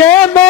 Yeah, game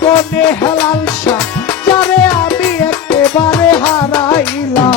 জীবনে হেলাল শাহ যারে আমি একেবারে হারাইলা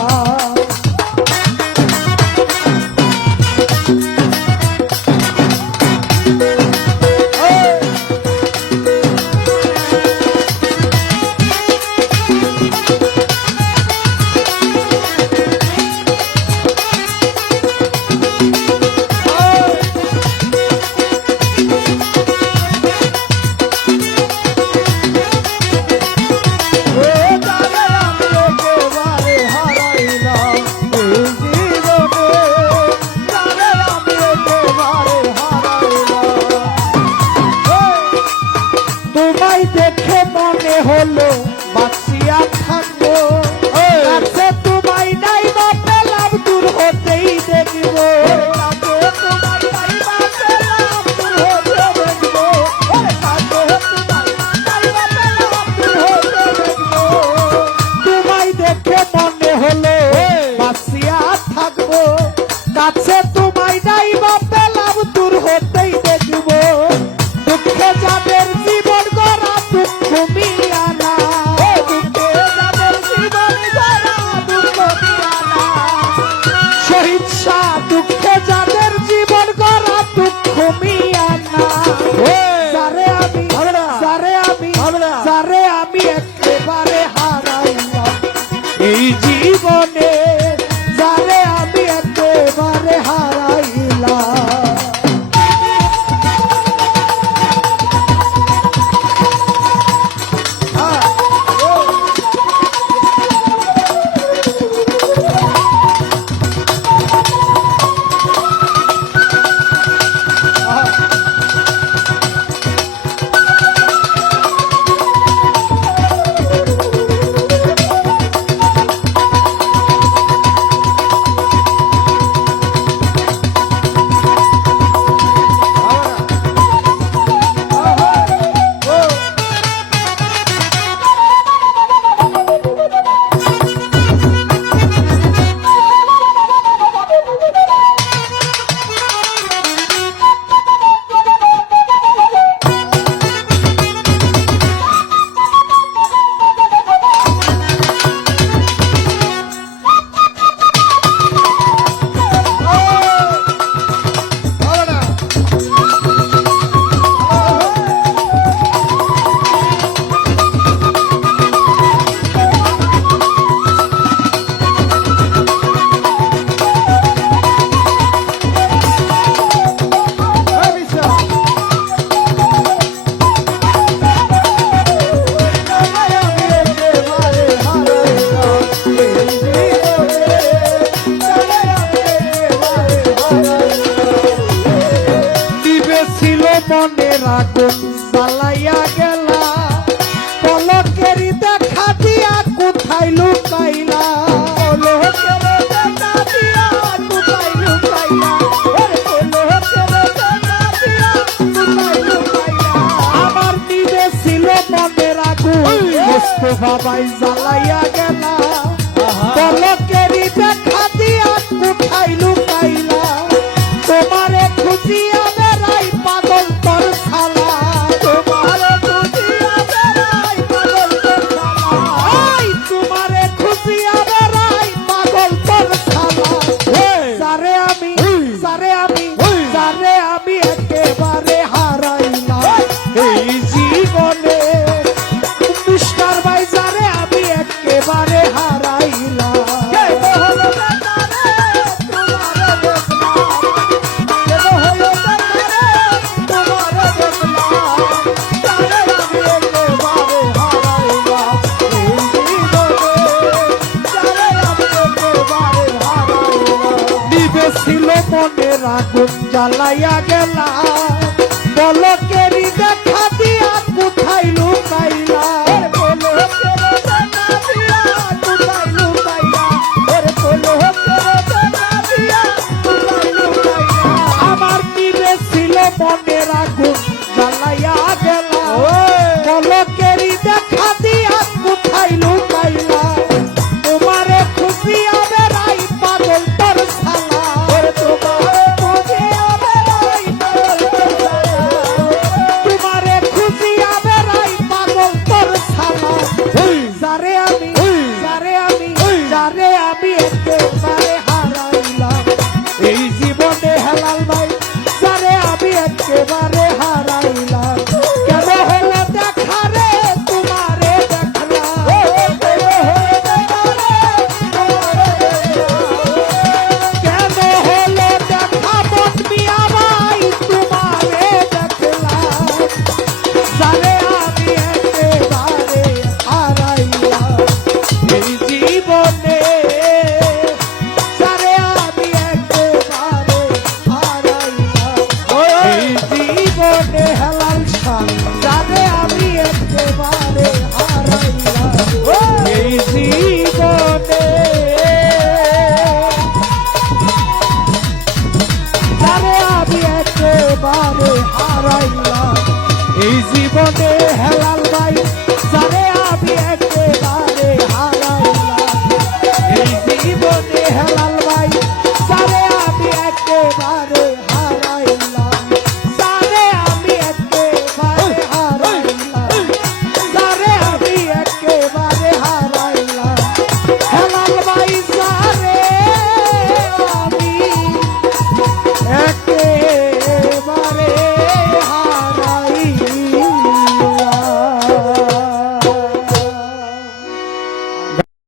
Leva mais মনের আগুন জ্বালাইয়া গেলা। বলকেরি দেখা দিয়া কোথায় লুকাইলা।